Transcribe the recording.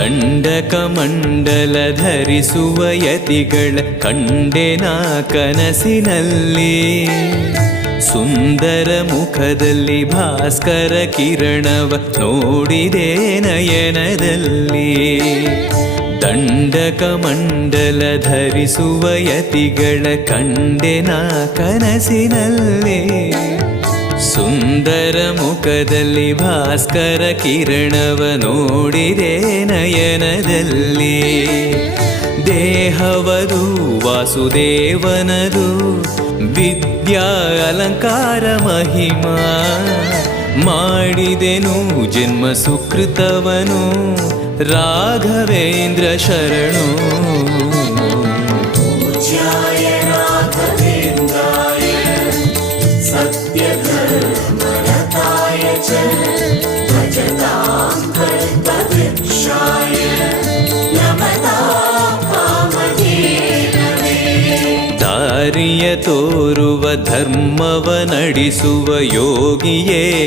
ದಂಡಕಮಂಡಲ ಧರಿಸುವ ಯತಿಗಳ ಕಂಡೆನ ಕನಸಿನಲ್ಲಿ. ಸುಂದರ ಮುಖದಲ್ಲಿ ಭಾಸ್ಕರ ಕಿರಣವ ನೋಡಿದೆ ನಯನದಲ್ಲಿ. ದಂಡಕಮಂಡಲ ಧರಿಸುವ ಯತಿಗಳ ಕಂಡೆನ ಕನಸಿನಲ್ಲಿ. ಸುಂದರ ಮುಖದಲ್ಲಿ ಭಾಸ್ಕರ ಕಿರಣವ ನೋಡಿದೆ ನಯನದಲ್ಲಿ. ದೇಹವದು ವಾಸುದೇವನದು ವಿದ್ಯಾ ಅಲಂಕಾರ ಮಹಿಮಾ. ಮಾಡಿದೆನು ಜನ್ಮ ಸುಕೃತವನು ರಾಘವೇಂದ್ರ ಶರಣು. ದಾರಿಯ ತೋರುವ ಧರ್ಮವ ನಡೆಸುವ ಯೋಗಿಯೇ